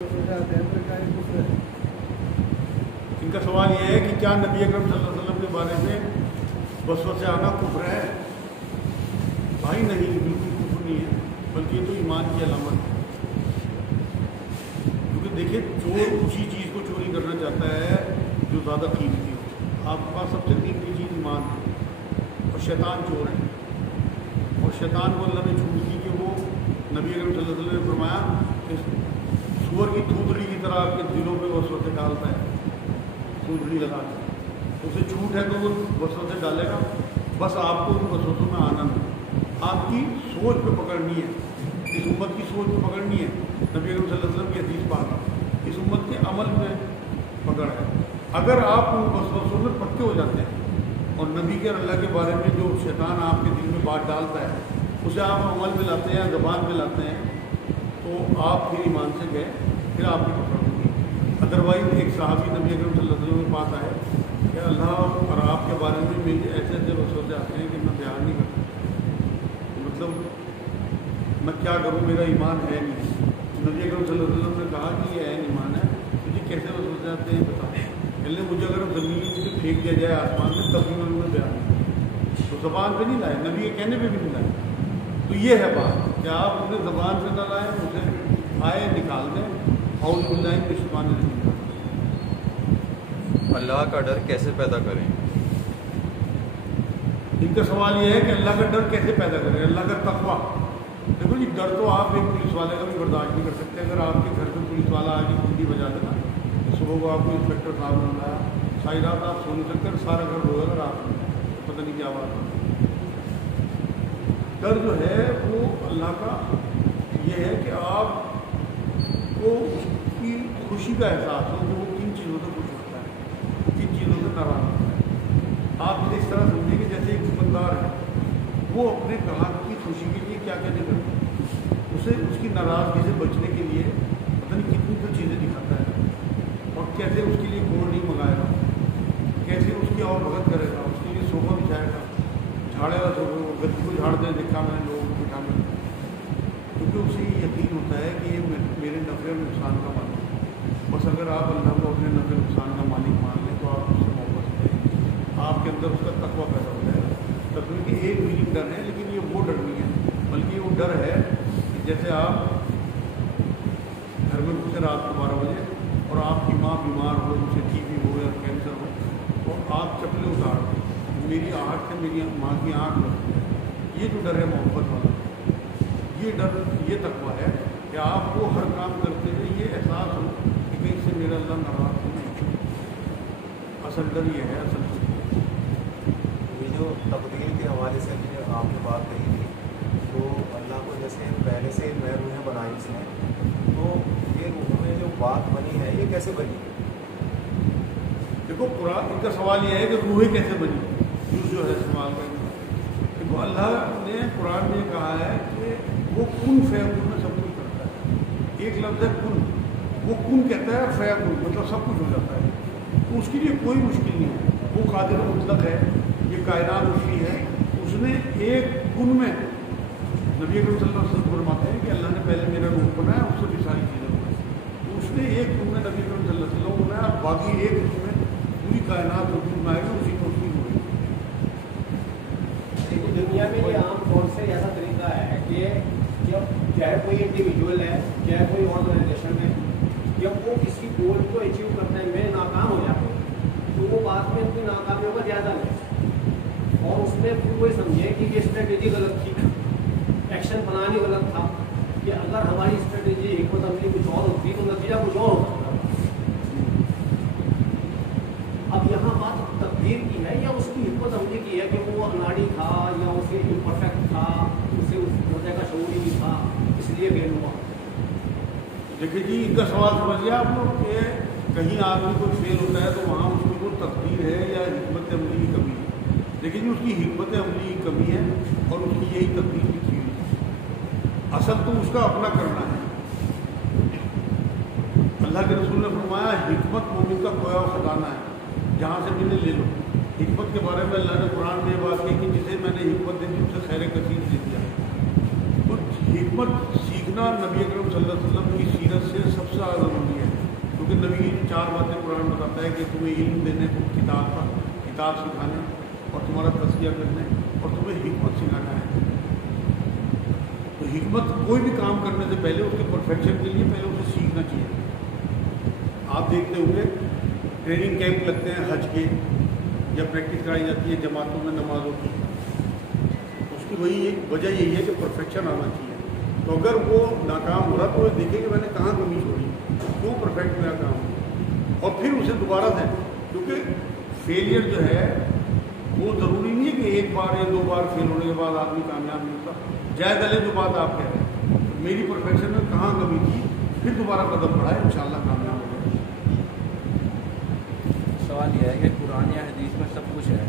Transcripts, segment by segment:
इनका सवाल यह है कि क्या नबी अकरम सल्लल्लाहु अलैहि वसल्लम के बारे में वसवसे आना कुफ्र है? भाई नहीं, बिल्कुल कुफ्र नहीं है, बल्कि ये तो ईमान की अलामत है। क्योंकि देखिए, चोर उसी चीज़ को चोरी करना चाहता है जो ज़्यादा कीमती हो। आपके पास सबसे कीमती चीज़ ईमान है, और शैतान चोर है। और शैतान को अल्लाह ने छूट दी कि वो नबी अकरम सल्लल्लाहु अलैहि वसल्लम ने फरमाया कि सूअर की थूथड़ी की तरह आपके दिलों में वसवसे डालता है, थूथड़ी लगा के। उसे छूट है तो वो वसवसे डालेगा। बस आपको उन वसवसों में आना नहीं, आपकी सोच पे पकड़नी है, इस उम्मत की सोच पे पकड़नी है। नबी अकरम सल्लल्लाहु अलैहि वसल्लम की हदीस पाक है, इस उम्मत के अमल में पकड़ है। अगर आप उन वसवसों में पक्के हो जाते हैं और नबी के अल्लाह के बारे में जो शैतान आपके दिल में बात डालता है उसे आप अमल में लाते हैं, ज़बान में लाते हैं, तो आप फिर ईमान से गए, फिर आपकी पकड़ होगी। अदरवाइज एक सहाबी नबी अकरम सल्लल्लाहु अलैहि वसल्लम के पास आए कि अल्लाह और आपके बारे में मेरे ऐसे ऐसे वसवसे आते हैं कि मैं बयान नहीं कर सकता, मतलब मैं क्या करूँ, मेरा ईमान है नहीं। नबी अकरम सल्लल्लाहु अलैहि वसल्लम ने कहा कि ये है ईमान है, मुझे कैसे वसवसे आते हैं बता। पहले मुझे अगर ज़मीन में फेंक दिया जाए आसमान में, तब भी मैं उन्हें बयान नहीं, तो ज़बान पे नहीं लाए, नबी के कहने पे भी नहीं लाए। तो ये है बात कि आप उन्हें ज़बान पे न लाएँ, उसे आए निकाल दें। और अल्लाह का डर कैसे पैदा करें? इनका सवाल यह है कि अल्लाह का डर कैसे पैदा करें, अल्लाह का तकवा। देखो जी, डर तो आप एक पुलिस वाले का भी बर्दाश्त नहीं कर सकते। अगर आपके घर पे पुलिस वाला आके कुंडी बजा देना, सुबह को आपको इंस्पेक्टर साहब ने बुलाया, सारी रात आप सो नहीं सकते, सारा घर रोएगा, रात में पता नहीं क्या बात है। डर जो है वो अल्लाह का ये है कि आप को उसकी खुशी का एहसास हो कि वो किन चीज़ों से खुश होता है, किन चीज़ों से नाराज़ होता है। आप इस तरह समझेंगे जैसे एक दुकानदार है, वो अपने ग्राहक की खुशी के लिए क्या क्या नहीं करता, उसे उसकी नाराज़गी से बचने के लिए पता नहीं कितनी तो चीज़ें दिखाता है, और कैसे उसके लिए गोड़ नहीं मंगाएगा, कैसे उसकी और भगत करेगा, उसके लिए सोफा बिछाएगा, झाड़ेगा, सोफे को गद्दी को झाड़ दे, देखा मैंने लोगों को बिठा में, क्योंकि उसे ये यकीन होता है कि ये मेरे नफ़े और नुकसान का मालिक है। बस अगर आप अल्लाह को अपने नफ़े नुकसान का मालिक मान लें तो आप उससे मोहब्बत करें, आपके अंदर उसका तकवा पैदा हो जाएगा। तकवा की एक फीलिंग डर है, लेकिन ये वो डर नहीं है, बल्कि वो डर है कि जैसे आप घर में घुसे रात को 12 बजे और आपकी माँ बीमार हो, उसे टीबी हो या कैंसर हो, और आप चप्पलें उतार दो, मेरी आहट से मेरी माँ की आँख लग, ये जो डर है मोहब्बत वाला, ये डर, ये तकवा है कि आपको हर काम करते हुए ये एहसास हो कि कहीं से मेरा अल्लाह नाराज़ हो नहीं। असल डर ये है, असल ये जो तकदीर के हवाले से आपने बात कही थी, तो अल्लाह को जैसे पहले से नए रूहें बनाई उसने, तो ये रूह में जो बात बनी है ये कैसे बनी? देखो, कुरान, इनका सवाल ये है कि रूहें कैसे बनी, जो है सवाल का। देखो, अल्लाह ने कुरान में कहा है कि वो कुन फयकुन में सब कुछ करता है। एक लफ्ज़ है कुन, वो कुन कहता है, फयकुन मतलब सब कुछ हो जाता है, तो उसके लिए कोई मुश्किल नहीं है। वो कादिर मुतलक है, ये कायनात उसकी है। उसने एक कुन में, नबी अकरम सल्लल्लाहु अलैहि वसल्लम फरमाते हैं कि अल्लाह ने पहले मेरा रूह बनाया, उससे भी सारी चीज़ें बनाई, तो उसने एक कुन में नबी अकरम सल्लल्लाहु अलैहि वसल्लम बनाया, बाकी एक उसमें पूरी कायनात वजूद में आएगी, उसी को उसकी हुई। दुनिया में ये आम तौर से ऐसा तरीका है कि जब चाहे कोई इंडिविजुअल है, चाहे कोई ऑर्गेनाइजेशन है, जब वो किसी गोल को अचीव करने में नाकाम हो जाते हैं, तो वो बाद में अपनी नाकामियों का ज़्यादा ले, और उसमें फिर कोई समझे कि ये स्ट्रेटेजी गलत थी, एक्शन बनानी गलत था, कि अगर हमारी स्ट्रेटेजी हिकमत अमली कुछ और होती तो नतीजा कुछ और होता। अब यहाँ बात तकदीर की है या उसकी हिकमत अमली की है कि वो अनाड़ी था या उसे इम्परफेक्ट था, उसे उस दर्जे का शऊर ही नहीं था, इसलिए फेल हुआ। देखिए जी, इनका सवाल समझिए आप लोग कि कहीं आदमी कोई फेल होता है तो वहाँ उसकी वो तकदीर है या हिकमत अमली की कमी है। देखिए जी, उसकी हिकमत अमली की कमी है और उसकी यही तकदीर लिखी हुई है। असल तो उसका अपना करना है। अल्लाह के रसूल ने फरमाया, हिकमत मोमिन का खोया हुआ खजाना है, जहाँ से मैंने ले लो। हिकमत के बारे में अल्लाह ने कुरान में बात की कि जिसे मैंने हिकमत दे दी उसे खैर कसीर दे दिया। तो हिकमत सीखना سننا نبی اکرم صلی اللہ علیہ وسلم کی سیرت سے سب سے زیادہ ضروری ہے، کیونکہ نبی کی 4 باتیں قرآن بتاتا ہے کہ تمہیں علم دینے کو کتاب سکھانا اور تمہارا تزکیہ کرنا ہے اور تمہیں حکمت سکھانا ہے۔ تو حکمت کوئی بھی کام کرنے سے پہلے اس کے پرفیکشن کے لیے پہلے اسے سیکھنا چاہیے۔ آپ دیکھتے ہوئے ٹریننگ کیمپ لگتے ہیں حج کے، یا پریکٹس کرائی جاتی ہے جماعتوں میں نمازوں کی، اس کی وجہ یہی ہے کہ پرفیکشن آنا چاہیے۔ تو اگر وہ ناکام ہو رہا تو وہ دیکھیں کہ میں نے کہاں کمی چھوڑی، کیوں پرفیکٹ میرا کام ہو، اور پھر اسے دوبارہ دیں، کیونکہ فیلئر جو ہے وہ ضروری نہیں ہے کہ 1 بار یا 2 بار فیل ہونے کے بعد آدمی کامیاب نہیں ہوتا۔ جائز لے جو بات آپ کہہ رہے ہیں، میری پرفیکشن میں کہاں کمی تھی، پھر دوبارہ قدم بڑھائے، انشاءاللہ کامیاب ہو جائے۔ سوال یہ ہے کہ قرآن یا حدیث میں سب کچھ ہے،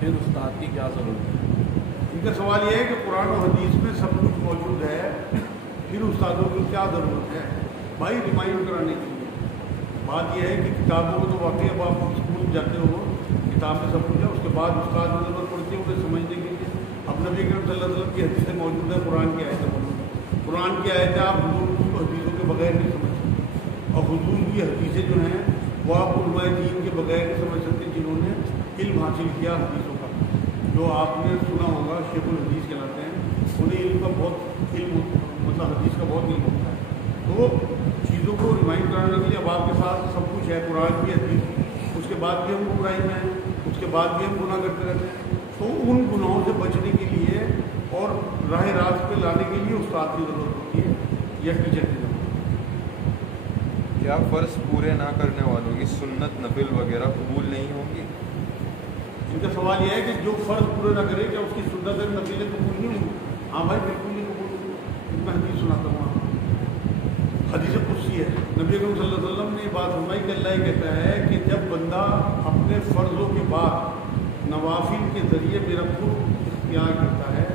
پھر استاد کی کیا ضرورت ہے؟ ان کا سوال یہ ہے کہ قرآن و حدیث میں سب کچھ موجود ہے، پھر استادوں کی کیا ضرورت ہے؟ بھائی ریمائنڈ کرانے کے لیے بات یہ ہے کہ کتابوں میں تو واقعی اب آپ اسکول جاتے ہو، کتاب میں سب کچھ ہے، اس کے بعد استاد میں ضرورت پڑتی ہے اسے سمجھنے کے لیے۔ اب نبی اکرم صلی اللہ علیہ وسلم کی حدیثیں موجود ہیں، قرآن کی آیتیں موجود ہیں، قرآن کی آیتیں آپ حضور کی حدیثوں کے بغیر نہیں سمجھ سکتے، اور حضور کی حدیثیں جو ہیں وہ آپ علماء دین کے بغیر نہیں سمجھ سکتے جنہوں نے علم حاصل کیا حدیثوں کا۔ جو آپ نے سنا ہوگا شیخ الحدیث کہلاتے ہیں، انہیں علم کا بہت علم، مطلب حدیث کا بہت علم ہوتا ہے۔ تو چیزوں کو ریمائنڈ کرانے کے لیے اب آپ کے ساتھ سب کچھ ہے، قرآن کی حدیث، اس کے بعد بھی ہم گمراہی میں ہیں، اس کے بعد بھی ہم گناہ کرتے رہتے ہیں۔ تو ان گناہوں سے بچنے کے لیے اور راہ راست پہ لانے کے لیے استاد کی ضرورت ہوتی ہے یا ٹیچر کی ضرورت ہوتی ہے۔ کیا فرض پورے نہ کرنے والوں کی سنت نفل وغیرہ قبول نہیں ہوں گی؟ ان کا سوال یہ ہے کہ جو فرض پورے نہ کرے کیا اس کی سنت نفلیں قبول نہیں ہوں؟ ہاں بھائی بالکل نہیں قبول ہوں۔ میں حدیث سناتا ہوں آپ کو، حدیث قدسی ہے، نبی اکرم صلی اللہ علیہ وسلم نے یہ بات فرمائی کہ اللہ یہ کہتا ہے کہ جب بندہ اپنے فرضوں کے بعد نوافل کے ذریعے میرا خود اختیار کرتا ہے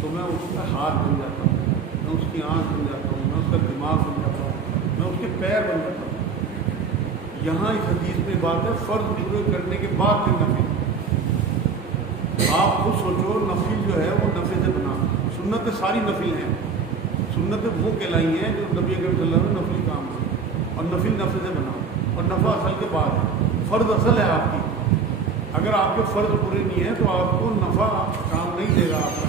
تو میں اس کا ہاتھ بن جاتا ہوں، میں اس کی آنکھ بن جاتا ہوں، میں اس کا دماغ بن جاتا ہوں، میں اس کے پیر بن جاتا ہوں۔ یہاں اس حدیث میں بات ہے فرض پورے کرنے کے بعد میں نفل۔ آپ خود سوچو، نفل جو ہے وہ نفل سے بنا، سنت ساری نفل ہیں، سنت وہ کہلائی ہیں جو نبی اکرم صلی اللہ علیہ وسلم نے نفلی کام کیا، اور نفل سے بنا، اور نفع اصل کے بعد ہے، فرض اصل ہے آپ کی۔ اگر آپ کے فرض پورے نہیں ہیں تو آپ کو نفع کام نہیں دے گا، آپ کا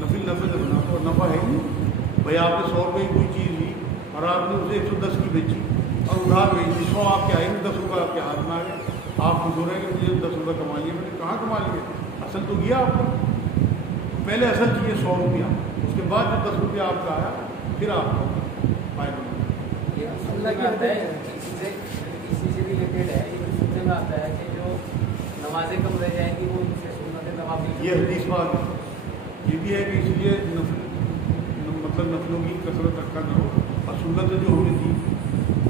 نفل سے بنا تو نفع ہے نہیں۔ بھائی آپ نے 100 روپئے کی کوئی چیز لی اور آپ نے اسے 110 کی بیچی اور ادھار بیچ دی، 100 آپ کے آئے، 10 روپئے آپ کے ہاتھ میں آ گئے، آپ خوش ہو رہے ہیں کہ مجھے 10 روپئے کما لیے۔ میں نے کہاں کما لیے؟ اصل تو گیا آپ کو، پہلے اصل چاہیے 100 روپیہ، اس کے بعد جب 10 روپیہ آپ کا آیا پھر آپ کو فائدہ ملا۔ یہ اللہ کی آتا ہے، اسی سے ریلیٹڈ ہے، یہ سننے میں آتا ہے کہ جو نمازیں کم رہ جائیں گی وہ ان سے سنت نوافل، یہ حدیث بات ہے، یہ بھی ہے کہ اس لیے مطلب نفلوں کی کثرت رکھا کرو، اور سنت جو ہمیں تھی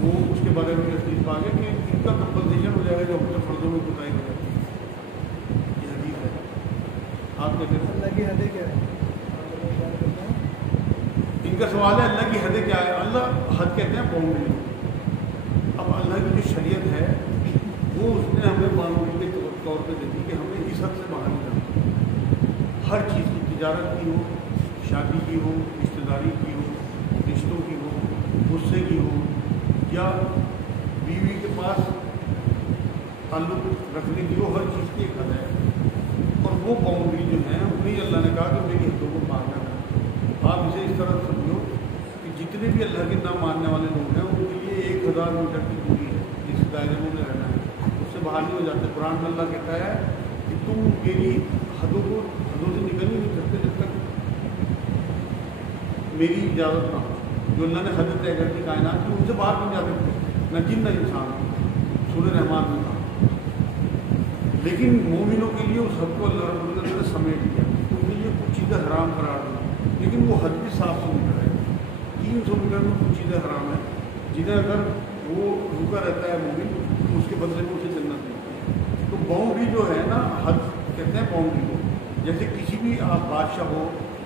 وہ اس کے بارے میں حدیث بات ہے کہ ان کا کمپنسیشن ہو جائے گا جو اپنے فرضوں میں کوتاہی ہو جاتی ہے، یہ حدیث ہے۔ آپ کہتے ہیں اللہ کی حدیں کیا ہے؟ ان کا سوال ہے اللہ کی حدیں کیا ہے؟ اللہ حد کہتے ہیں باؤنڈری۔ اب اللہ کی جو شریعت ہے وہ اس نے ہمیں باؤنڈری کے طور پہ دے دی کہ ہمیں اس حد سے باہر نہیں جانا۔ ہر چیز کی، تجارت کی ہو، شادی کی ہو، رشتہ داری کی ہو، رشتوں کی ہو، غصے کی ہو، یا بیوی کے پاس تعلق رکھنے کی ہو، ہر چیز کی ایک حد ہے، اور وہ باؤنڈری جو ہے انہیں اللہ نے کہا کہ میری حدوں کو پار نہ کریں۔ آپ اسے اس طرح سمجھو کہ جتنے بھی اللہ کے نہ ماننے والے لوگ ہیں ان کے لیے 1000 میٹر کی دوری ہے جس دائرے میں انہیں رہنا ہے، اس سے باہر نہیں ہو جاتے۔ قرآن میں اللہ کہتا ہے کہ تم میری حدوں سے نکل ہی نہیں سکتے جب تک میری اجازت نہ ہو۔ جو اللہ نے حد طے کر دی کائنات کی، ان سے باہر نہیں جا سکتے، نہ جن نہ انسان، سورہ رحمان میں کہا۔ لیکن مومنوں کے لیے اس حد کو اللہ رب العزت نے سمیٹ دیا، ان کے لیے کچھ چیزیں حرام قرار دی، لیکن وہ حد بھی 700 میٹر ہے، 300 میٹر میں کچھ چیزیں حرام ہیں جنہیں اگر وہ رکا رہتا ہے مومن تو اس کے بدلے میں اسے جنت ملتی ہے۔ تو باؤنڈری جو ہے نا، حد کہتے ہیں باؤنڈری کو، جیسے کسی بھی آپ بادشاہ ہو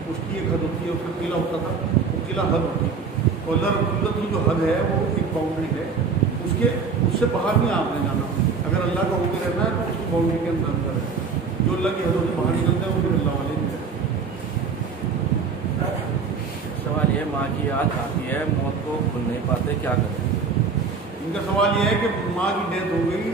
اس کی ایک حد ہوتی ہے، اس کا قلعہ ہوتا تھا، وہ قلعہ حد ہوتی ہے، تو اللہ رب العزت کی جو حد ہے وہ ایک باؤنڈری ہے، اس سے باہر نہیں آپ نے جانا۔ اگر اللہ کا حکم رہنا ہے تو اس کی باؤنڈری کے اندر اندر ہے، جو اللہ کی حدوں سے باہر نکلتا ہے وہ پھر اللہ والے نہیں ہے۔ سوال یہ، ماں کی याद आती है, मौत को भूल नहीं पाते, क्या करें? इनका सवाल यह है कि माँ की डेथ हो गई,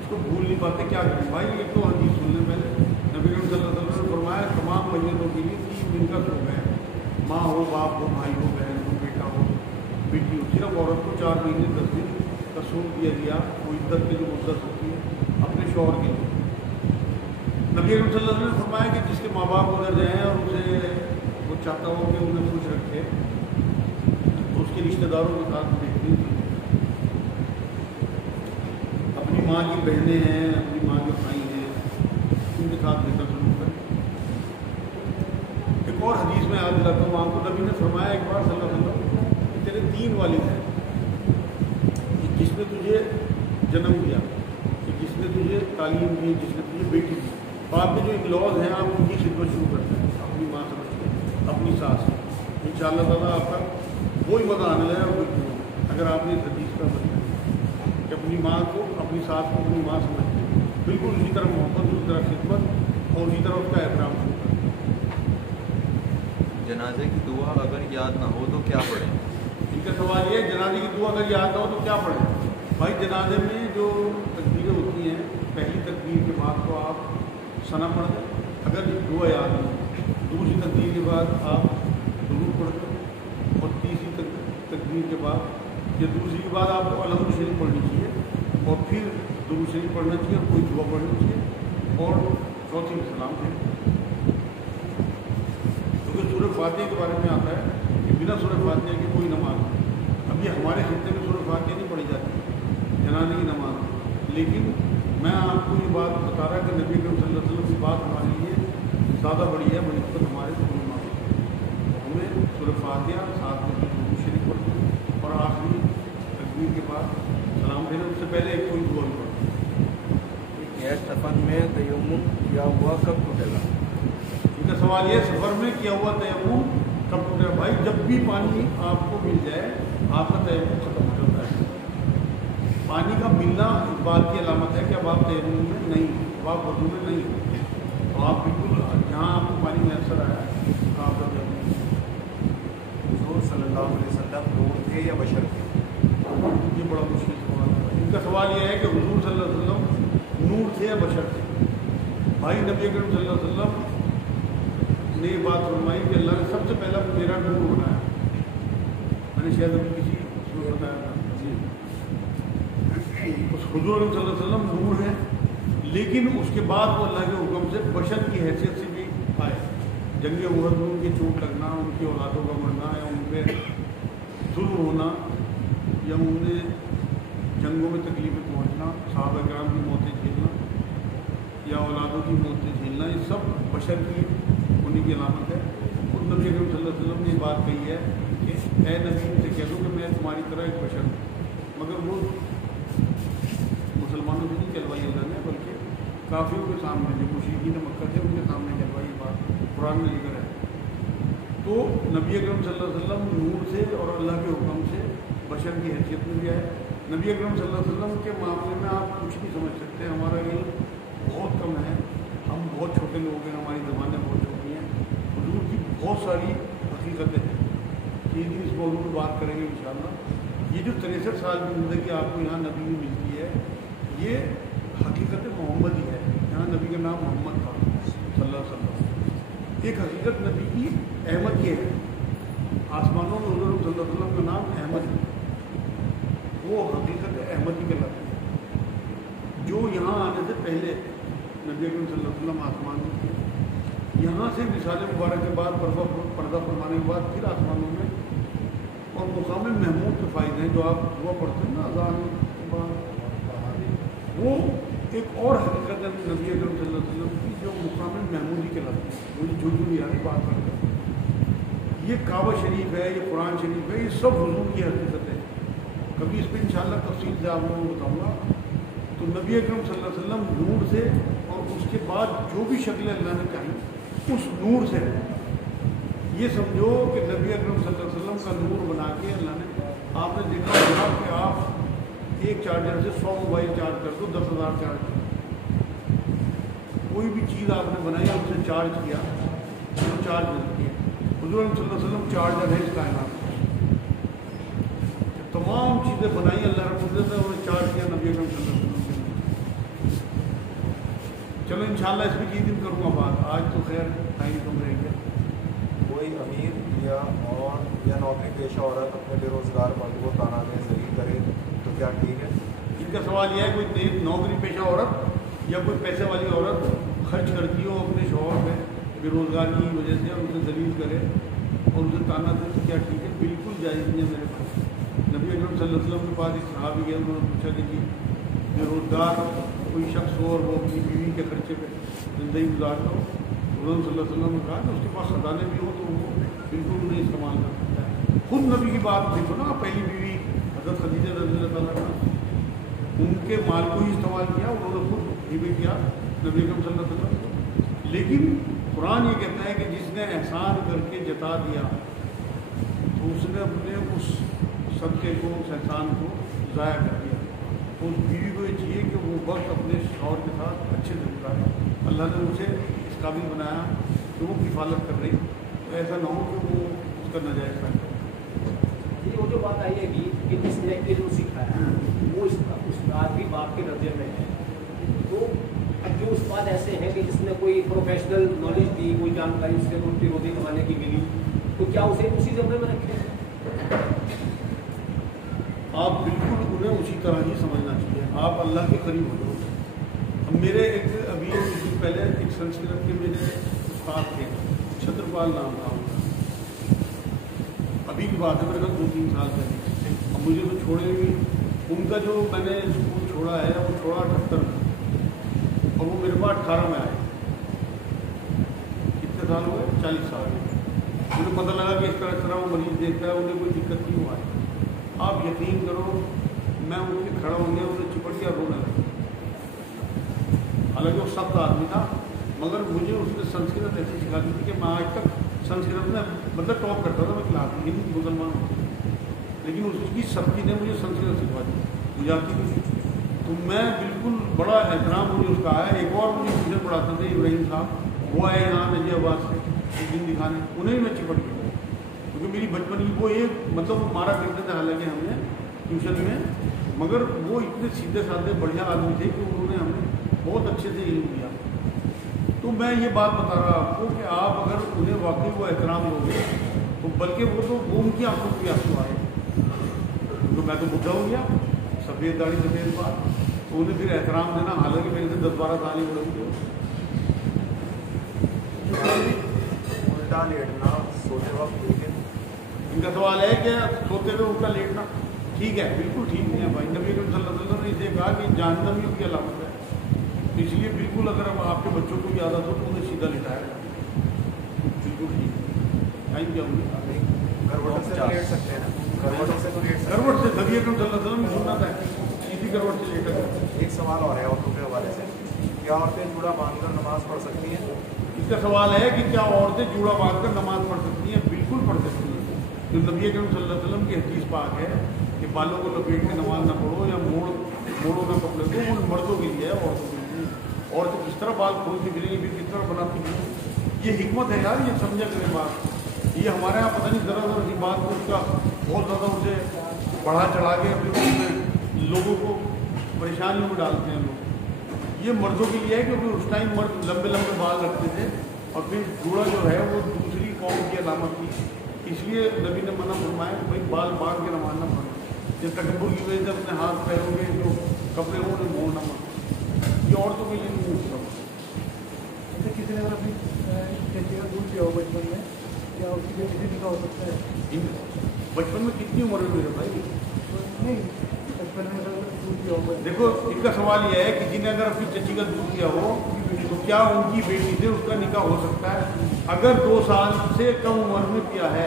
उसको भूल नहीं पाते, क्या करें? भाई एक तो हदीस सुन लें पहले। नबी करीम सल्लल्लाहु अलैहि वसल्लम ने फरमाया तमाम मैयतों के लिए 3 दिन का शोक है, माँ हो, बाप हो, भाई हो, बहन हो, बेटा हो, बेटी हो। सिर्फ औरत को 4 महीने 10 दिन का सूद दिया गया, वो इद्दत की जो मुद्दत होती है अपने शौहर के लिए। नबी करीम सल्लल्लाहु अलैहि वसल्लम ने फरमाया कि जिसके माँ बाप गुजर जाएँ और उसे वो चाहता हो कि उन्हें खुश रखे, तो उसके रिश्तेदारों के साथ बेहतरीन थी। अपनी माँ की बहनें हैं, अपनी माँ के भाई हैं, उनके साथ बेहतर सलूक करें। एक और हदीस में याद दिलाता हूँ आपको, नबी ने फरमाया एक बार सल्लल्लाहु अलैहि वसल्लम कि तेरे 3 वालिद हैं, जिसने तुझे जन्म दिया, जिसने तुझे तालीम दी, जिसने तुझे बेटी दी। आपके जो इनलॉज हैं आप उनकी खिदमत शुरू करते हैं, अपनी माँ समझ के, अपनी सास। इंशाअल्लाह ताला आपका कोई मज़ा आने लगा कोई क्यों, अगर आपने इस हदीस का मतलब कि अपनी माँ को, अपनी सास को अपनी माँ समझ के बिल्कुल उसी तरह मोहब्बत, उसी तरह खिदमत और उसी तरह उसका एहतराम शुरू करें। जनाजे की दुआ अगर याद ना हो तो क्या पढ़ें? इनका सवाल ये है जनाजे की दुआ अगर याद ना हो तो क्या पढ़ें? भाई जनाजे में जो तकबीरें होती हैं, पहली तकबीर के बाद तो आप सना पढ़ दें, अगर दुआ याद हो। दूसरी तकबीर के बाद आप दुरूद पढ़ दें, और तीसरी तकबीर के बाद या दूसरी के बाद आपको अलहम्दुलिल्लाह शरीफ पढ़नी चाहिए, और फिर दुरूद शरीफ पढ़ना चाहिए, और कोई दुआ पढ़नी चाहिए, और चौथी में सलाम चाहिए। क्योंकि सूरह फातिहा के बारे में आता है कि बिना सूरह फातिहा के कोई नमाज नहीं। अब ये हमारे खित्ते में सूरह फातिहा नहीं पढ़ी जाती जनाजे की नमाज, लेकिन मैं आपको ये बात बता रहा कि नबी करीम सल्लल्लाहु अलैहि वसल्लम की बात हमारे लिए ज़्यादा बड़ी है बनिस्बत हमारे कोई मामले। तो हमें सूरह फातिहा साथ में दुरूद शरीफ पढ़ना और आखिरी तकबीर के बाद सलाम देना, उससे पहले एक कोई दुआ भी पढ़ना। यह सफर में तयम्मुम किया हुआ कब टूटेगा? इनका सवाल ये, सफ़र में किया हुआ तयम्मुम कब टूटेगा? भाई जब भी पानी आपको मिल जाए आपका तयम्मुम खत्म हो जाता है। पानी का मिलना इस बात की अलामत है कि अब आप तयम्मुम में नहीं, अब आप वज़ू में नहीं, तो आप बिल्कुल जहाँ आपको पानी मैसर आया आपका तयम्मुम। हुज़ूर सल्लल्लाहु अलैहि वसल्लम नूर थे या बशर थे? ये बड़ा मुश्किल सवाल है। इनका सवाल ये है कि हुज़ूर सल्लल्लाहु अलैहि वसल्लम नूर थे या बशर थे? भाई नबी करीम सल्लल्लाहु अलैहि वसल्लम ने बात फरमाई कि अल्लाह ने सबसे पहला मेरा नूर बनाया। मैंने शायद अभी किसी उसमें बताया था जी, उस हुज़ूर सल्लल्लाहु अलैहि वसल्लम नूर है, लेकिन उसके बाद वो अल्लाह के हुक्म से बशर की हैसियत से भी आए। जंग उहद में उनकी चोट लगना, उनकी औलादों का मरना, या उन पर जुल्म होना, या उन्हें जंगों में तकलीफें पहुँचना, सहाबा किराम की मौतें झेलना या औलादों की मौतें झेलना, ये सब बशर की होने की अलामत है। खुद नबी करीम सल्लल्लाहु अलैहि वसल्लम ने बात कही है कि ए नबी से कह दो कि मैं तुम्हारी तरह एक बशर हूँ। मगर वो मुसलमानों से नहीं कहलवाई अल्लाह ने, बल्कि काफिरों के सामने, जो मुशरिकीन मक्का थे उनके सामने कहलवाई बात कुरान में जिक्र है। तो नबी अकरम सल्लल्लाहु अलैहि वसल्लम नूर से और अल्लाह के हुक्म से बशर की हैसियत में भी आए। नबी अकरम सल्लल्लाहु अलैहि वसल्लम के मामले में आप कुछ नहीं समझ सकते, हमारा इल्म बहुत कम है, हम बहुत छोटे लोग हैं, हमारी ज़बानें बहुत छोटी हैं। हुजूर की बहुत सारी हकीकतें हैं, कि इस मौजूद में बात करेंगे इंशाअल्लाह। ये जो 63 साल की ज़िंदगी आपको यहाँ नबी में मिलती है, ये हकीकत मोहम्मद ही है। यहाँ नबी का नाम मोहम्मद था सल्लल्लाहु अलैहि वसल्लम। एक हकीकत नबी की अहमद ये है, आसमानों में हुज़ूर सल्लल्लाहु अलैहि वसल्लम का नाम अहमद है, वो हकीकत अहमद की कहलाती है। जो यहाँ आने से पहले नबी अकरम सल्लल्लाहु अलैहि वसल्म आसमान में थे, यहाँ से रिसाले मुबारक के बाद पर्दा फरमाने के बाद फिर आसमानों में, और मुकाम महमूद के फ़ायदे हैं जो आप दुआ पढ़ते हैं ना अज़ान के बाद, वो एक और हकीकत है नबी अकरम सल्लल्लाहु अलैहि वसल्लम की, जो मुकाम महमूदी कहलाती है। मुझे झूठ नहीं आ रही बात करते, ये काबा शरीफ है, ये कुरान शरीफ है, ये सब हुजूर की हकीकत है। कभी इस पर इंशाअल्लाह तफसील से आप लोगों को बताऊँगा। तो नबी अकरम सल्लल्लाहु अलैहि वसल्लम नूर से, और उसके बाद जो भी शक्ल अल्लाह ने चाहिए उस नूर से। ये समझो कि नबी अकरम सल्लल्लाहु अलैहि वसल्लम का नूर बना के अल्लाह ने, आपने देखा होगा कि आप एक चार्जर से 100 मोबाइल चार्ज कर दो, 10,000 चार्ज। कोई भी चीज़ आपने बनाई और उसे चार्ज किया तो चार्ज मिलती है। हुज़ूर सल्लल्लाहु अलैहि वसल्लम चार्जर है इस कायनात। तमाम चीज़ें बनाई अल्लाह रब्बुल इज़्ज़त ने और चार्ज किया नबी अकरम सल्लल्लाहु अलैहि वसल्लम। चलो इंशाल्लाह इस पर ये दिन करूँगा बात, आज तो खैर टाइम कम रह गया। कोई अमीर या नौकरी पेशा औरत अपने बेरोजगार मर्द को ताना दे जलील करे तो क्या ठीक है? इनका सवाल यह है कोई नौकरी पेशा औरत या कोई पैसे वाली औरत खर्च करती हो अपने शौहर पे बेरोजगार की वजह से और उसे जलील करे और उसे ताना दे तो क्या ठीक है? बिल्कुल जायज़ नहीं है मेरे पास। नबी अकरम सल्लल्लाहु अलैहि वसल्लम के पास एक सहाबी गए, उन्होंने पूछा कि जी बेरोजगार कोई शख्स हो और वो अपनी बीवी के खर्चे पे ज़िंदगी गुजारता हो, उन्होंने सल्लल्लाहु अलैहि वसल्लम ने कहा कि उसके पास खजाने भी हो तो वो बिल्कुल उन्हें इस्तेमाल कर सकता है। खुद नबी की बात देखो ना, पहली बीवी हज़रत खदीजा रज़ियल्लाहु ताला अन्हा, उनके माल को ही इस्तेमाल किया, उन्होंने खुद हिबे किया नबी अकरम सल्लल्लाहु अलैहि वसल्लम। लेकिन कुरान ये कहता है कि जिसने एहसान करके जता दिया तो उसने अपने उस सदक़े को, उस एहसान को ज़ाया कर दिया। उस बीवी को ये चाहिए कि वो वक्त अपने शौहर के साथ अच्छे से गुजारे। अल्लाह ने उसे इस काबिल बनाया कि वो किफ़ालत कर रही, तो ऐसा ना हो कि वो उसका नाजायज़ फ़ायदा। ये वो जो बात आई है कि जिसने इल्म सीखा है वो उस्ताद भी बाप के दर्जे में है, तो अब जो उस्ताद ऐसे हैं कि जिसने कोई प्रोफेशनल नॉलेज दी, कोई जानकारी उससे रोटी रोटी कमाने की मिली, तो क्या उसे उसी जमरे में रखें? आप बिल्कुल उन्हें उसी तरह ही समझना चाहिए। आप अल्लाह के करीब हो जाओ। अब मेरे अभी कुछ दिन पहले एक संस्कृत के मेरे उस्ताद थे, छत्रपाल नाम था उनका, अभी की बात है मेरे ख्याल 2-3 साल पहले। अब मुझे तो छोड़े भी, उनका जो मैंने स्कूल छोड़ा है वो छोड़ा 78 में और वो मेरे पास 18 में आए। कितने साल हुए? 40 साल। मुझे पता लगा कि इस तरह वो मरीज देखता है, उन्हें कोई दिक्कत नहीं हुआ है। आप यकीन करो, मैं उनके खड़ा हो गया, उन्हें चिपट गया, रोने लगा। हालांकि वो सख्त आदमी था, मगर मुझे उसने संस्कृत ऐसी सिखा दी थी कि मैं आज तक संस्कृत में मतलब टॉप करता था मैं क्लास में, हिंदी मुसलमान होता, लेकिन उसकी सख्ती ने मुझे संस्कृत सिखा दी, मुझे आती थी। तो मैं बिल्कुल बड़ा एहतराम मुझे उसका आया। एक और मुझे ट्यूशन पढ़ाते थे इब्राहिम साहब, वो आए यहाँ नजीबाबाद से एक दिन दिखाने, उन्हें भी मैं चिपट गया क्योंकि मेरी बचपन की वो एक मतलब वो मारा करते थे हालांकि हमें ट्यूशन में, मगर वो इतने सीधे साधे बढ़िया आदमी थे कि उन्होंने हमें बहुत अच्छे से इल्म दिया। तो मैं ये बात बता रहा आपको कि आप अगर उन्हें वाकई वो एहतराम दोगे तो बल्कि वो उनकी आंखों की आंसू आए, क्योंकि मैं तो बुढ़ा हो गया, सफ़ेद दाढ़ी सफ़ेद बात, तो उन्हें फिर एहतराम देना, हालांकि मेरे से 10-12 साल ही बड़े हुए। उल्टा लेटना सोते वक्त ठीक है? इनका सवाल है कि सोते हुए उनका लेटना ठीक है? बिल्कुल ठीक नहीं है भाई। नबी सल्लल्लाहु अलैहि वसल्लम ने इसे कहा कि जहन्नमियों की अलामत है, इसलिए बिल्कुल अगर अब आपके बच्चों को भी आदत हो तो उन्हें सीधा लिटाया, बिल्कुल ठीक है। टाइम क्या होगी? करवट से लेट सकते हैं ना? करवट से तो लेट सकते हैं। करवट से नबी अकरम सल्लल्लाहु अलैहि वसल्लम ने सुन्नत है, सीधी करवट से लेटा है। एक सवाल और है औरतों के हवाले से, क्या औरतें जूड़ा बांधकर नमाज पढ़ सकती हैं? इसका सवाल है कि क्या औरतें जूड़ा बांधकर नमाज पढ़ सकती हैं? बिल्कुल पढ़ सकती हैं। जो नबी अकरम सल्लल्लाहु अलैहि वसल्लम की हदीस पाक है कि बालों को लपेट के नमाज ना पढ़ो या मोड़ो ना कपड़े को, वो मर्दों के लिए है, औरतों के लिए। औरतें किस तरह बाल खोलती फिरेंगी, फिर किस तरह बनाती फिरेंगी, ये हिकमत है यार, ये समझा करें बात। ये हमारे यहाँ पता नहीं ज़रा ज़रा की बात को उसका बहुत ज़्यादा उसे बढ़ा चढ़ा के फिर उसमें लोगों को परेशानियों में डालते हैं लोग। ये मर्दों के लिए है क्योंकि उस टाइम मर्द लंबे लंबे बाल रखते थे और फिर जूड़ा जो है वो दूसरी कौम की अलामत थी, इसलिए नबी ने मना फरमाया कि भाई बाल बांध के नमाज ना पढ़ो। जब तकब्बुर की वजह से अपने हाथ पैरों में जो कपड़े हों उन्हें मोड़ना मत, ये औरतों के लिए नहीं होता। जैसे किसी ने अगर अपनी बेटी का दूध पिया हो बचपन में, क्या उसकी बेटी से निकाह हो सकता है? बचपन में कितनी उम्र है मेरे भाई? नहीं, बचपन में अगर दूध पिया हो, देखो इनका सवाल यह है कि जिन्हें अगर अपनी चची का दूध पिया हो तो क्या उनकी बेटी से उसका निकाह हो सकता है? अगर 2 साल से कम उम्र में पिया है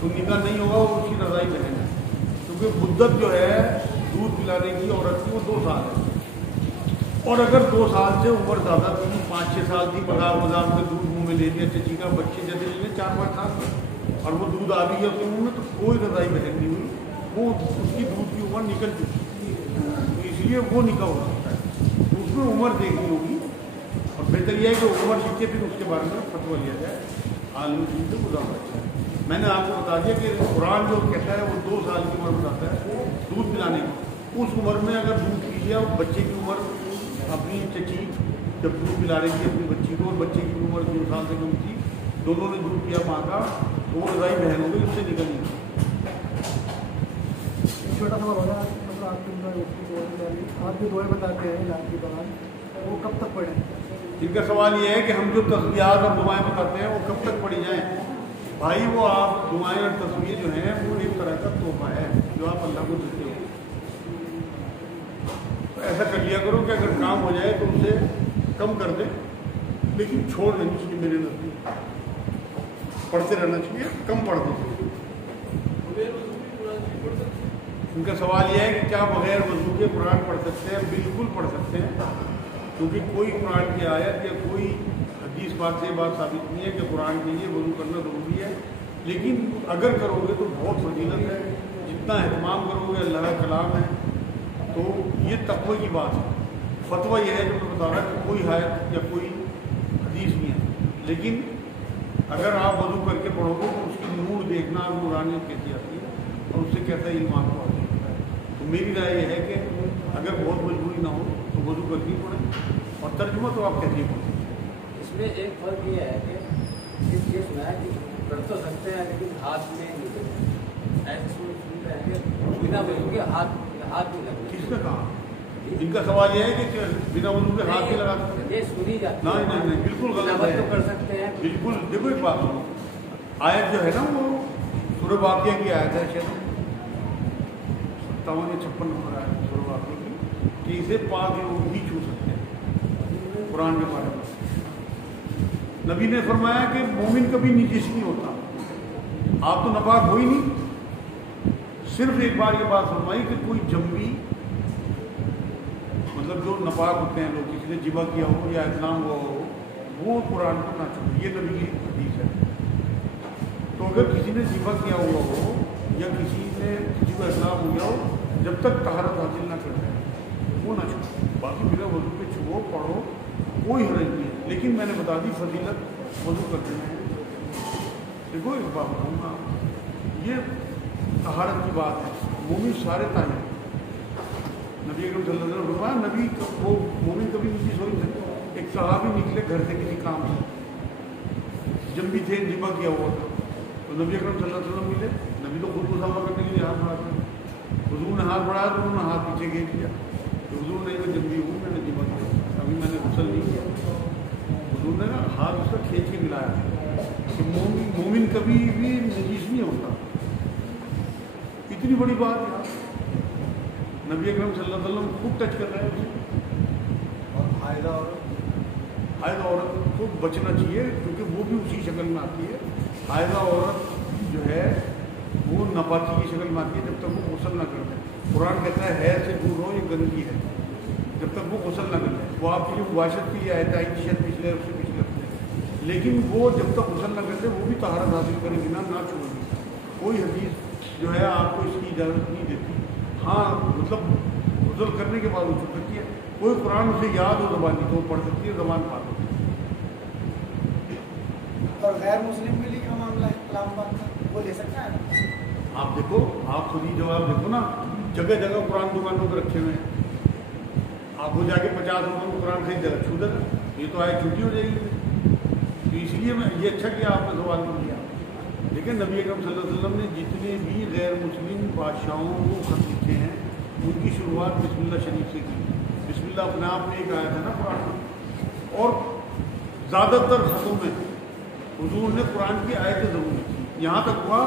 तो निकाह नहीं होगा, वो उसकी रज़ाई बनेगा, क्योंकि मुद्दत जो है दूध पिलाने की औरत की वो 2 साल है। और अगर 2 साल से उम्र ज़्यादा थी, 5-6 साल थी, बाजार से दूध मुँह में ले लिया, चची का बच्चे जैसे ले लिया 4-5 साल में, और वो दूध आ भी गया उसके मुँह में, तो कोई रज़ाई बहन नहीं हुई, वो उसकी दूध की उम्र निकल चुकी, तो इसलिए वो निकाह हो सकता है। तो उसमें उम्र देखनी होगी और बेहतर यह है कि उम्र लिख के फिर उसके बारे में फतवा लिया जाए, आलिम से गुजारा जाए। میں نے آپ کو بتا دیا کہ قرآن جو کہتا ہے وہ 2 سال کی عمر بتاتا ہے دودھ پلانے کو. اس عمر میں اگر دودھ پی لیا اور بچے کی عمر اپنی چچی جب دودھ پلا رہی تھی اپنی بچی کو اور بچے کی عمر 2 سال سے کم تھی, دونوں نے دودھ پیا ماں کا, تو وہ رضائی بہن ہو گئی, اس سے نکل نہیں. چھوٹا سوال ہو رہا ہے, مطلب آپ جو دعائیں بتاتے ہیں علاج کے دوران وہ کب تک پڑھیں؟ ان کا سوال یہ ہے کہ ہم جو تسبیحات اور دعائیں بتاتے ہیں وہ کب تک پڑھی جائیں. بھائی وہ آپ دعائیں اور تصویر جو ہیں وہ ایک طرح کا تحفہ ہے جو آپ اللہ کو دیتے ہو. تو ایسا کر لیا کرو کہ اگر کام ہو جائے تو اسے کم کر دیں, لیکن چھوڑ دینی چاہیے. میرے نزدیک پڑھتے رہنا چاہیے, کم پڑھ دیں. ان کا سوال یہ ہے کہ کیا بغیر وضو کے قرآن پڑھ سکتے ہیں؟ بالکل پڑھ سکتے ہیں, کیونکہ کوئی قرآن کی آیت یا کوئی حدیث بات سے بات ثابت نہیں ہے کہ قرآن کے لیے وضو کرنا ضروری ہے. لیکن اگر کرو گے تو بہت فضیلت ہے. جتنا اہتمام کرو گے اللہ کا کلام ہے تو یہ تقوی کی بات ہے. فتویٰ یہ ہے جو میں بتا رہا کہ کوئی آیت یا کوئی حدیث نہیں ہے, لیکن اگر آپ وضو کر کے پڑھو گے تو اس کی نور دیکھنا آپ نورانیت کیسی آتی ہے اور اس سے کہتا ہے ایمان کو آتی ہے. تو میری رائے یہ ہے کہ اگر بہت مجبوری نہ ہو تو وضو کر کے پڑھیں, اور ترجمہ تو آپ کیسے پڑھیں. اس میں ایک فرق یہ ہے کہ یہ سنا ہے کہ کر تو سکتے ہیں لیکن ہاتھ میں ایسے سنتے ہیں کہ بنا وضو کے ہاتھ نہیں لگتے. کس نے کہا؟ ان کا سوال یہ ہے کہ بنا وضو کے ہاتھ نہیں لگا سکتے. یہ سنی جاتی ہے. نہیں, بالکل غلط ہے. تو کر سکتے ہیں بالکل. دیکھو ایک بات ہو, آیت جو ہے نا وہ سورہ واقعہ کی آیت ہے, شاید 57 یا 56 نمبر آیت سورہ واقعہ کی, کہ اسے پاک لوگ ہی چھو سکتے ہیں. قرآن کے بارے میں نبی نے فرمایا کہ مومن کبھی نجس نہیں ہوتا. آپ تو ناپاک ہو ہی نہیں. صرف ایک بار یہ بات فرمائی کہ کوئی جنبی, مطلب جو ناپاک ہوتے ہیں لوگ, کسی نے جبا کیا ہو یا احترام ہوا ہو, وہ قرآن کو نہ چھوڑے. یہ نبی کی حدیث ہے. تو اگر کسی نے جبا کیا ہوا ہو یا کسی کو احترام ہو گیا ہو, جب تک طہارت حاصل نہ کر جائے وہ نہ چھوڑے. باقی بنا وضو پہ چھو پڑھو, کوئی حرج نہیں ہے. لیکن میں نے بتا دی فضیلت وضو کرتے ہیں. دیکھو ایک بات بتاؤں گا, یہ طہارت کی بات ہے. مومن سارے طاہر. نبی اکرم صلی اللہ علیہ وسلم فرمایا نبی وہ مومن کبھی نجس ہو نہیں سکتا. ایک صحابی نکلے گھر سے کسی کام سے, جب بھی تھے جمع کیا ہوا تھا, تو نبی اکرم صلی اللہ علیہ وسلم ملے. نبی تو خود مسافہ کرنے کے لیے ہاتھ بڑھاتے, حضور نے ہاتھ بڑھایا تو انہوں نے ہاتھ پیچھے گھیر دیا. حضور نے کہا جب بھی ہوں میں نے جمع کیا, ابھی میں نے غسل نہیں کیا. حضور نے نا ہاتھ اس کا کھینچ کے ملایا کہ مومن کبھی بھی نجیس نہیں ہوتا. اتنی بڑی بات ہے. نبی اکرم صلی اللہ علیہ وسلم خوب ٹچ کر رہے ہیں. اور حائض عورت کو بچنا چاہیے کیونکہ وہ بھی اسی شکل میں آتی ہے. حائض عورت جو ہے وہ ناپاکی کی شکل میں آتی ہے جب تک وہ غسل نہ کر لیں. قرآن کہتا ہے حیض سے دور ہو, یہ گندگی ہے, جب تک وہ غسل نہ کر لیں. وہ آپ کی جو مباشرت کی آیت آئی تھی شاید پچھلے ہفتے, لیکن وہ جب تک غسل نہ کرتے وہ بھی طہارت حاصل کریں گی, نہ چھوڑیں گی. کوئی حدیث جو ہے آپ کو اس کی اجازت نہیں دیتی. ہاں مطلب غسل کرنے کے بعد وہ چھوڑ سکتی ہے. کوئی قرآن اسے یاد ہو زبانی تو وہ پڑھ سکتی ہے, زبان پاک ہوتی ہے. اور غیر مسلم کے لیے کیا معاملہ ہے کلام پاک کا, وہ لے سکتا ہے؟ آپ دیکھو, آپ خود ہی جواب دیکھو نا, جگہ جگہ قرآن دکانوں پہ رکھے ہوئے ہیں. آپ کو جا کے 50 روپئے میں قرآن خرید جگہ چھو دے گا, یہ تو آئے چھٹی ہو جائے گی. تو اس لیے میں یہ اچھا کیا آپ نے سوال نہیں کیا. لیکن نبی اکرم صلی اللہ علیہ وسلم نے جتنے بھی غیر مسلم بادشاہوں کو خط لکھے ہیں ان کی شروعات بسم اللہ شریف سے کی. بسم اللہ اپنے آپ میں ایک آیت ہے نا قرآن میں, اور زیادہ تر خطوں میں حضور نے قرآن کی آیتیں ضرور لکھی. یہاں تک ہوا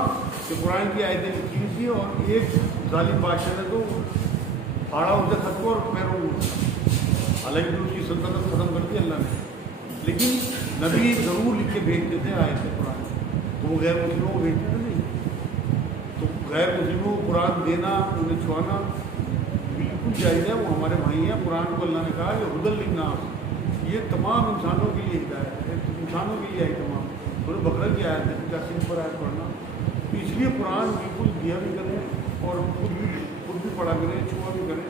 کہ قرآن کی آیتیں لکھی تھی اور ایک ظالم بادشاہ نے تو پھاڑا اسے خط کو اور پیروں حالانکہ اس کی سلطنت ختم کر دی اللہ نے. لیکن نبی ضرور لکھ کے بھیجتے تھے آیتیں قرآن, تو وہ غیر مسلموں کو بھیجتے تھے نہیں. تو غیر مسلموں کو قرآن دینا, انہیں چھوڑنا بالکل جائز ہے. وہ ہمارے بھائی ہیں. قرآن کو اللہ نے کہا کہ ہدی للناس, یہ تمام انسانوں کے لیے ہدایت ہے, انسانوں کے لیے آئی تمام. سورہ بقرہ کی آیت ہے 85 پر آیت پڑھنا. تو اس لیے قرآن بالکل دیا بھی کریں اور خود بھی پڑھا کریں, چھوا بھی کریں.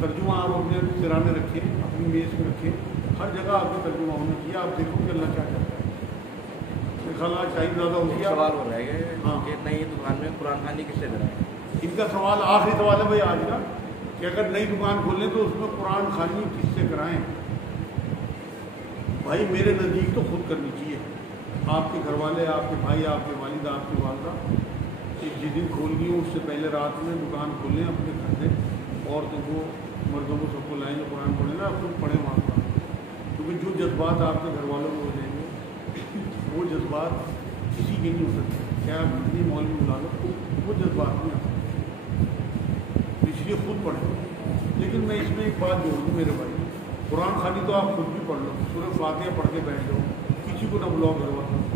ترجمہ آپ اپنے سرانے رکھیں, اپنی میز میں رکھیں, ہر جگہ آپ کا ترجمہ ہونا چاہیے. آپ دیکھو کہ اللہ کیا کرتا ہے. میرے خیال آج ٹائم زیادہ ہو ایک گیا. سوال ہو رہا ہے ہاں. کہ نئی دکان میں قرآن خوانی کس سے کرائیں؟ ان کا سوال آخری سوال ہے بھائی آج کا کہ اگر نئی دکان کھول لیں تو اس میں قرآن خوانی کس سے کرائیں؟ بھائی میرے نزدیک تو خود کرنی چاہیے. آپ کے گھر والے، آپ کے بھائی، آپ کے والد، آپ کی والدہ جس دن کھولنی ہو اس سے پہلے رات میں دکان کھولیں اپنے گھر سے. عورتوں کو، مردوں کو، سب کو لائیں جو قرآن پڑھیں نا، خود پڑھیں وہاں پر. کیونکہ جو جذبات آپ کے گھر والوں کو ہو جائیں گے وہ جذبات کسی کے نہیں ہو سکتے. کیا آپ کتنی مولوی بلا لو وہ جذبات نہیں آ سکتے. اس لیے خود پڑھیں. لیکن میں اس میں ایک بات جوڑ دوں میرے بھائی، قرآن خوانی تو آپ خود بھی پڑھ لو، سورہ فاتحہ پڑھ کے بیٹھ جاؤ، کسی کو نہ بلاؤ گھر والوں.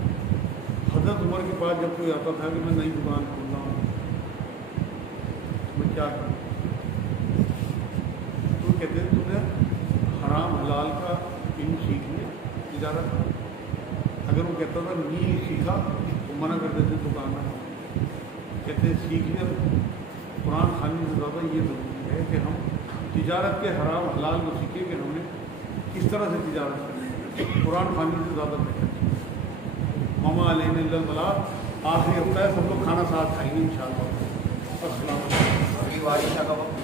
حضرت عمر کے پاس جب کوئی آتا تھا کہ میں نئی دکان کھول رہا ہوں میں کیا کروں، تو کہتے ہیں تم نے حرام حلال کا علم سیکھ لیا تجارت کا. اگر وہ کہتا تھا نہیں سیکھا تو منع کر دیتے دکان میں. کہتے ہیں سیکھ لیا. قرآن خوانی سے زیادہ یہ ضروری ہے کہ ہم تجارت کے حرام حلال کو سیکھیں کہ ہم نے کس طرح سے تجارت کرنی ہے. قرآن خوانی سے زیادہ بہتر. ماما علیہ اللہ آخری ہفتہ ہے، سب لوگ کھانا ساتھ کھائیں گے انشاءاللہ. السلام علیکم. ابھی بارش کا وقت